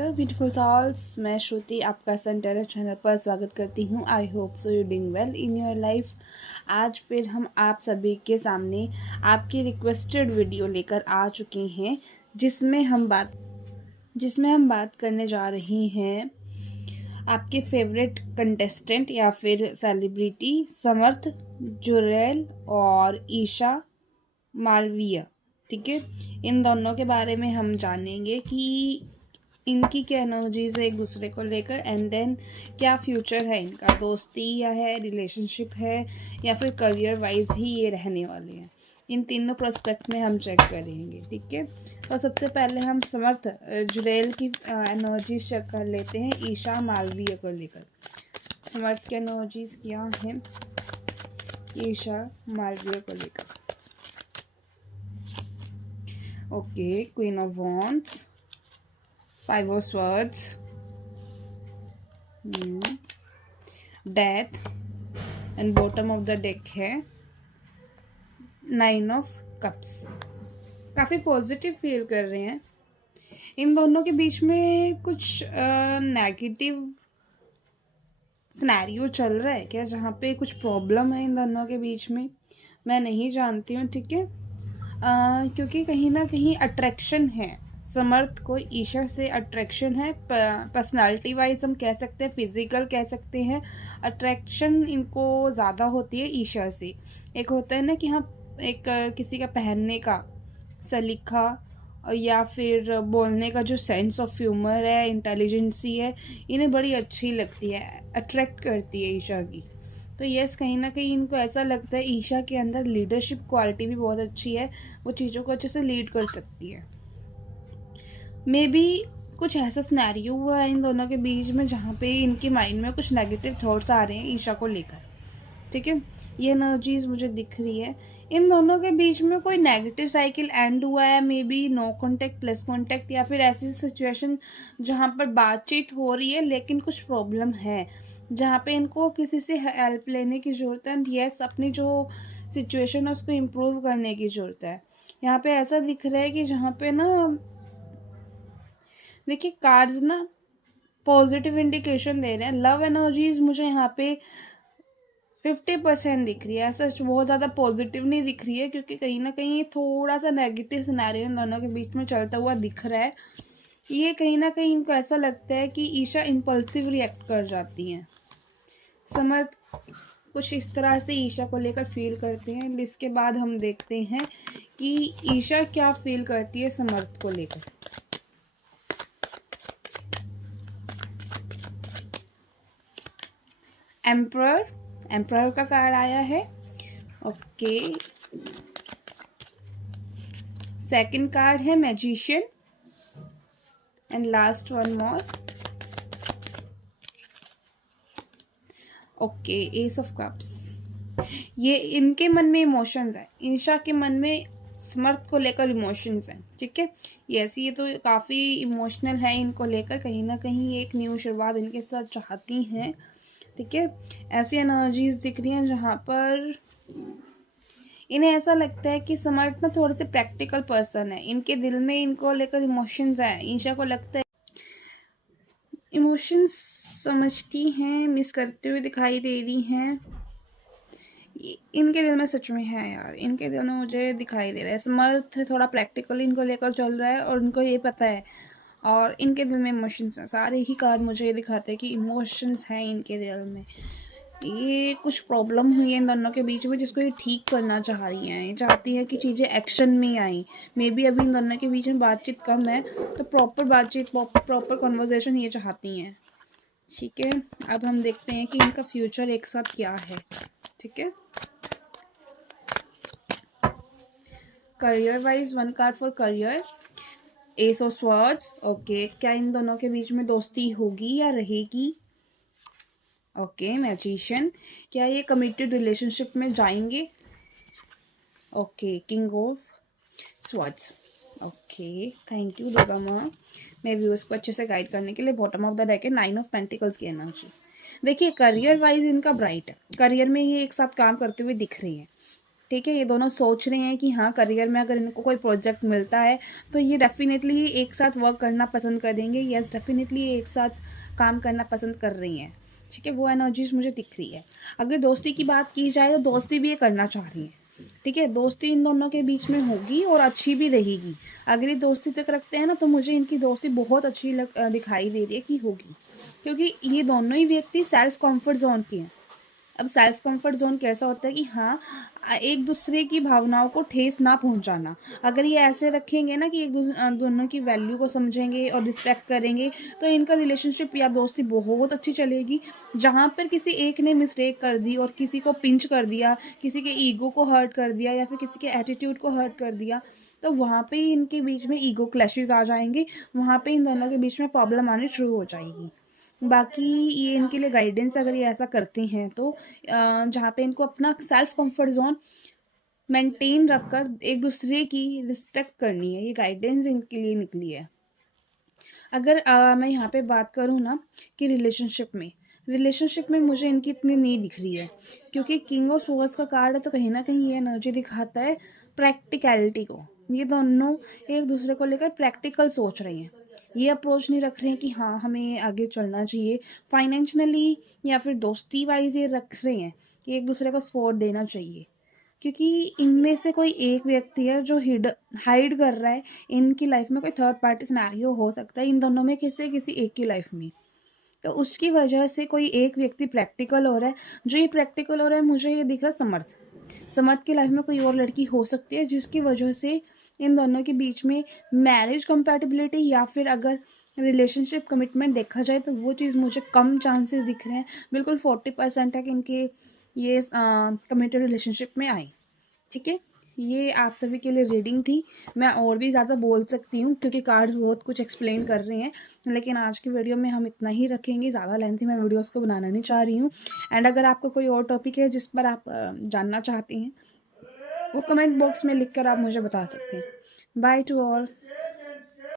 Hello beautiful souls, मैं श्रुति आपका centre channel पर स्वागत करती हूँ। I hope so you doing well in your life. आज फिर हम आप सभी के सामने आपकी रिक्वेस्टेड वीडियो लेकर आ चुके हैं, जिसमें हम बात करने जा रही हैं आपके फेवरेट कंटेस्टेंट या फिर सेलिब्रिटी समर्थ जुरैल और ईशा मालवीय। ठीक है, इन दोनों के बारे में हम जानेंगे कि इनकी क्या एनर्जीज है एक दूसरे को लेकर, एंड देन क्या फ्यूचर है इनका, दोस्ती या है, रिलेशनशिप है, या फिर करियर वाइज ही ये रहने वाले हैं। इन तीनों प्रोस्पेक्ट में हम चेक करेंगे। ठीक है, और सबसे पहले हम समर्थ जुरैल की एनर्जीज चेक कर लेते हैं ईशा मालवीय को लेकर। समर्थ की एनर्जीज क्या हैं ईशा मालवीय को लेकर। Okay, queen of wands, 5 of swords, death, and bottom of the deck है 9 of cups। काफ़ी पॉजिटिव फील कर रहे हैं। इन दोनों के बीच में कुछ नेगेटिव सिनेरियो चल रहा है क्या, जहाँ पे कुछ प्रॉब्लम है इन दोनों के बीच में, मैं नहीं जानती हूँ। ठीक है, क्योंकि कहीं ना कहीं अट्रैक्शन है, समर्थ को ईशा से अट्रैक्शन है। पर्सनालिटी वाइज हम कह सकते हैं, फिजिकल कह सकते हैं, अट्रैक्शन इनको ज़्यादा होती है ईशा से। एक होता है ना कि हाँ, एक किसी का पहनने का सलीका या फिर बोलने का जो सेंस ऑफ ह्यूमर है, इंटेलिजेंसी है, इन्हें बड़ी अच्छी लगती है, अट्रैक्ट करती है ईशा की। तो यस, कहीं ना कहीं इनको ऐसा लगता है ईशा के अंदर लीडरशिप क्वालिटी भी बहुत अच्छी है, वो चीज़ों को अच्छे से लीड कर सकती है। मे बी कुछ ऐसा सिनेरियो हुआ है इन दोनों के बीच में जहाँ पे इनके माइंड में कुछ नेगेटिव थॉट्स आ रहे हैं ईशा को लेकर। ठीक है, ये एनर्जीज मुझे दिख रही है। इन दोनों के बीच में कोई नेगेटिव साइकिल एंड हुआ है, maybe no contact plus contact, या फिर ऐसी सिचुएशन जहाँ पर बातचीत हो रही है लेकिन कुछ प्रॉब्लम है, जहाँ पे इनको किसी से हेल्प लेने की ज़रूरत है। यस, अपनी जो सिचुएशन है उसको इम्प्रूव करने की ज़रूरत है। यहाँ पे ऐसा दिख रहा है कि जहाँ पे ना, देखिए कार्ड्स ना पॉजिटिव इंडिकेशन दे रहे हैं। लव एनर्जीज मुझे यहाँ पे 50% दिख रही है, ऐसा बहुत ज़्यादा पॉजिटिव नहीं दिख रही है, क्योंकि कहीं ना कहीं थोड़ा सा नेगेटिव सिनेरियो इन दोनों के बीच में चलता हुआ दिख रहा है। ये कहीं ना कहीं इनको ऐसा लगता है कि ईशा इम्पल्सिव रिएक्ट कर जाती हैं। समर्थ कुछ इस तरह से ईशा को लेकर फील करते हैं। इसके बाद हम देखते हैं कि ईशा क्या फील करती है समर्थ को लेकर। एम्परर का कार्ड आया है। ओके, सेकंड कार्ड है magician, and last one more. Okay, S of cups. ये इनके मन में इमोशंस है, ईशा के मन में समर्थ को लेकर इमोशंस हैं। ठीक है, यस, ये तो काफ़ी इमोशनल है इनको लेकर, कहीं ना कहीं एक न्यू शुरुआत इनके साथ चाहती हैं। ठीक है, ऐसी एनर्जीज दिख रही हैं जहाँ पर इन्हें ऐसा लगता है कि समर्थ ना थोड़े से प्रैक्टिकल पर्सन है, इनके दिल में इनको लेकर इमोशंस हैं। ईशा को लगता है इमोशंस समझती हैं, मिस करते हुए दिखाई दे रही हैं। इनके दिल में सच में है यार, इनके दिल में मुझे दिखाई दे रहा है समर्थ थोड़ा प्रैक्टिकल इनको लेकर चल रहा है, और उनको ये पता है, और इनके दिल में इमोशंस हैं। सारे ही कार्ड मुझे ये दिखाते हैं कि इमोशंस हैं इनके दिल में। ये कुछ प्रॉब्लम हुई है इन दोनों के बीच में, जिसको ये ठीक करना चाह रही हैं। ये चाहती हैं कि चीज़ें एक्शन में आई। मे बी अभी इन दोनों के बीच में बातचीत कम है, तो प्रॉपर बातचीत, प्रॉपर कन्वर्सेशन ये चाहती हैं। ठीक है, अब हम देखते हैं कि इनका फ्यूचर एक साथ क्या है। ठीक है, career wise one card for career, S of swords. Okay, क्या इन दोनों के बीच में दोस्ती होगी या रहेगी। ओके, मैजिशियन, क्या ये कमिटेड रिलेशनशिप में जाएंगे। Okay, king of swords. Okay, thank you Durga माँ, मैं व्यूअर्स को अच्छे से गाइड करने के लिए। बॉटम ऑफ द डेक है 9 ऑफ पेंटिकल्स की एनर्जी। देखिए, करियर वाइज इनका ब्राइट है, करियर में ये एक साथ काम करते हुए दिख रही हैं। ठीक है। ये दोनों सोच रहे हैं कि हाँ करियर में अगर इनको कोई प्रोजेक्ट मिलता है तो ये डेफिनेटली एक साथ वर्क करना पसंद करेंगे। यस, डेफिनेटली एक साथ काम करना पसंद कर रही हैं। ठीक है, वो एनर्जीज मुझे दिख रही है। अगर दोस्ती की बात की जाए तो दोस्ती भी ये करना चाह रही हैं। ठीक है, दोस्ती इन दोनों के बीच में होगी और अच्छी भी रहेगी। अगर ये दोस्ती तक रखते हैं ना तो मुझे इनकी दोस्ती बहुत अच्छी दिखाई दे रही है कि होगी, क्योंकि ये दोनों ही व्यक्ति सेल्फ कंफर्ट जोन के हैं। अब सेल्फ कंफर्ट जोन कैसा होता है कि हाँ एक दूसरे की भावनाओं को ठेस ना पहुंचाना। अगर ये ऐसे रखेंगे ना कि दोनों की वैल्यू को समझेंगे और रिस्पेक्ट करेंगे तो इनका रिलेशनशिप या दोस्ती बहुत अच्छी चलेगी। जहाँ पर किसी एक ने मिस्टेक कर दी और किसी को पिंच कर दिया, किसी के ईगो को हर्ट कर दिया या फिर किसी के एटीट्यूड को हर्ट कर दिया, तो वहाँ पे ही इनके बीच में ईगो क्लैशेस आ जाएंगे। वहाँ पे इन दोनों के बीच में प्रॉब्लम आनी शुरू हो जाएगी। बाकी ये इनके लिए गाइडेंस अगर ये ऐसा करते हैं तो जहाँ पे इनको अपना सेल्फ कंफर्ट जोन मेंटेन रखकर एक दूसरे की रिस्पेक्ट करनी है, ये गाइडेंस इनके लिए निकली है। अगर मैं यहाँ पे बात करूँ ना कि रिलेशनशिप में मुझे इनकी इतनी नहीं दिख रही है, क्योंकि किंग ऑफ सोर्स का कार्ड है तो कहीं ना कहीं ये एनर्जी दिखाता है प्रैक्टिकलिटी को। ये दोनों एक दूसरे को लेकर प्रैक्टिकल सोच रहे हैं। ये अप्रोच नहीं रख रहे हैं कि हाँ हमें आगे चलना चाहिए फाइनेंशियली या फिर दोस्ती वाइज, ये रख रहे हैं कि एक दूसरे को सपोर्ट देना चाहिए। क्योंकि इनमें से कोई एक व्यक्ति है जो हाइड कर रहा है इनकी लाइफ में। कोई थर्ड पार्टी सिनेरियो हो सकता है इन दोनों में किसी एक की लाइफ में, तो उसकी वजह से कोई एक व्यक्ति प्रैक्टिकल हो रहा है। जो ये प्रैक्टिकल हो रहा है मुझे ये दिख रहा है समर्थ की लाइफ में कोई और लड़की हो सकती है जिसकी वजह से इन दोनों के बीच में मैरिज कंपैटिबिलिटी या फिर अगर रिलेशनशिप कमिटमेंट देखा जाए तो वो चीज़ मुझे कम चांसेस दिख रहे हैं। बिल्कुल 40% है कि इनके ये कमिटेड रिलेशनशिप में आए। ठीक है, ये आप सभी के लिए रीडिंग थी। मैं और भी ज़्यादा बोल सकती हूँ क्योंकि कार्ड्स बहुत कुछ एक्सप्लेन कर रहे हैं, लेकिन आज की वीडियो में हम इतना ही रखेंगे। ज़्यादा लेंथी मैं वीडियोस को बनाना नहीं चाह रही हूँ। एंड अगर आपको कोई और टॉपिक है जिस पर आप जानना चाहते हैं वो कमेंट बॉक्स में लिख कर आप मुझे बता सकते हैं। By two all.